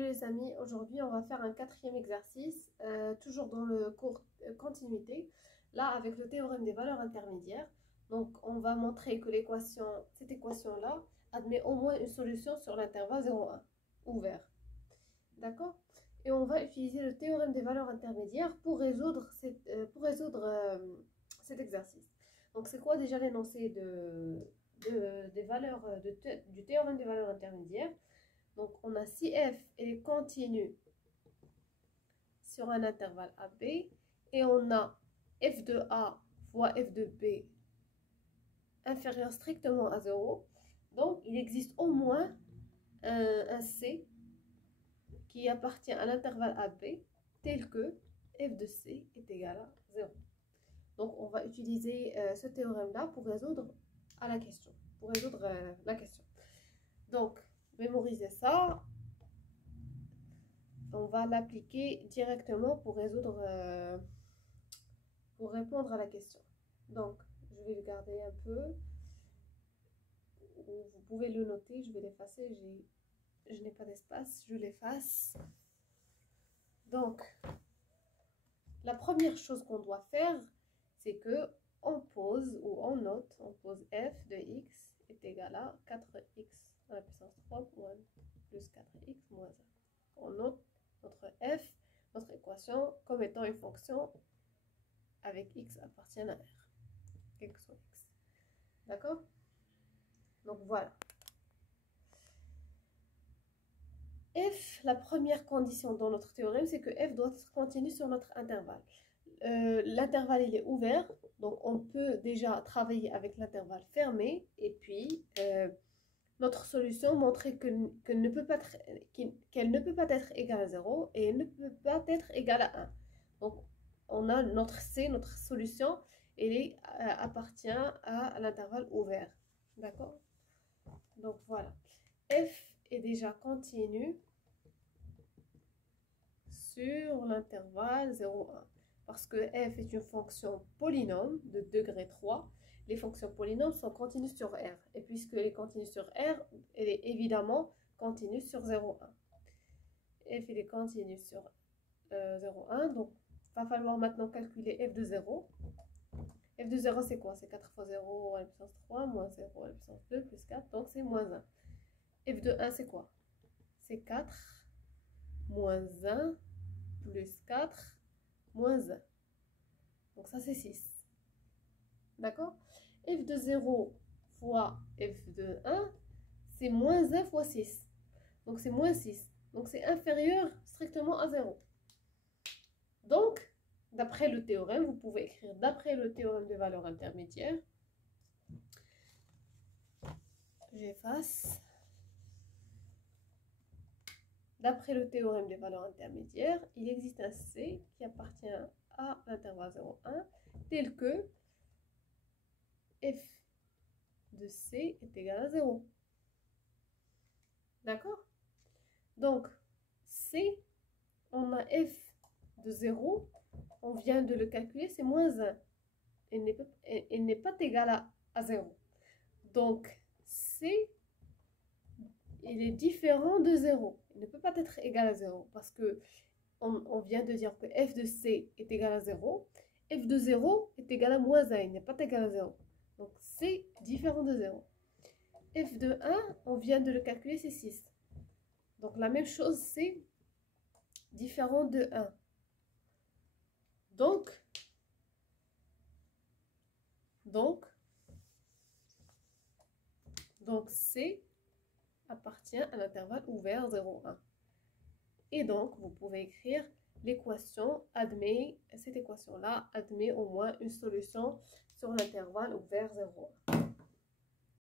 Les amis, aujourd'hui on va faire un quatrième exercice, toujours dans le cours continuité, là avec le théorème des valeurs intermédiaires. Donc on va montrer que cette équation-là admet au moins une solution sur l'intervalle 0,1 ouvert. D'accord? Et on va utiliser le théorème des valeurs intermédiaires pour résoudre cet exercice. Donc c'est quoi déjà l'énoncé des valeurs du théorème des valeurs intermédiaires? Donc, on a si f est continue sur un intervalle AB et on a f de A fois f de B inférieur strictement à 0. Donc, il existe au moins un C qui appartient à l'intervalle AB tel que f de C est égal à 0. Donc, on va utiliser ce théorème-là pour résoudre la question. Donc, mémorisez ça. On va l'appliquer directement pour répondre à la question. Donc, je vais le garder un peu. Vous pouvez le noter, je vais l'effacer. Je n'ai pas d'espace, je l'efface. Donc, la première chose qu'on doit faire, c'est que on pose ou on note, on pose f de x est égal à 4x à la puissance 3 plus 4x moins 1. On note notre f, notre équation, comme étant une fonction avec x appartient à r, quel que soit x. D'accord? Donc voilà. F, la première condition dans notre théorème, c'est que f doit être continu sur notre intervalle. L'intervalle, il est ouvert, donc on peut déjà travailler avec l'intervalle fermé, et puis notre solution montrer qu'elle ne peut pas être égale à 0 et elle ne peut pas être égale à 1. Donc, on a notre C, notre solution, elle appartient à l'intervalle ouvert. D'accord? Donc, voilà. F est déjà continu sur l'intervalle 0,1. Parce que f est une fonction polynôme de degré 3. Les fonctions polynômes sont continues sur R. Et puisqu'elle est continue sur R, elle est évidemment continue sur 0,1. F est continue sur 0,1. Donc, il va falloir maintenant calculer f de 0. F de 0, c'est quoi? C'est 4 fois 0 à la puissance 3, moins 0 à la puissance 2, plus 4. Donc, c'est moins 1. F de 1, c'est quoi? C'est 4 moins 1 plus 4 moins 1. Donc, ça, c'est 6. D'accord? F de 0 fois f de 1, c'est moins 1 fois 6. Donc, c'est moins 6. Donc, c'est inférieur strictement à 0. Donc, d'après le théorème, vous pouvez écrire d'après le théorème des valeurs intermédiaires. J'efface. D'après le théorème des valeurs intermédiaires, il existe un C qui appartient à l'intervalle 0,1 tel que f de C est égal à 0. D'accord? Donc, C, on a f de 0, on vient de le calculer, c'est moins 1. Il n'est pas égal à 0. Donc, C, il est différent de 0. Il ne peut pas être égal à 0 parce que on vient de dire que f de C est égal à 0. F de 0 est égal à moins 1. Il n'est pas égal à 0. Donc, c'est différent de 0. F de 1, on vient de le calculer, c'est 6. Donc, la même chose, c'est différent de 1. Donc, C appartient à l'intervalle ouvert 0,1. Et donc, vous pouvez écrire l'équation cette équation-là admet au moins une solution sur l'intervalle ouvert 0,1.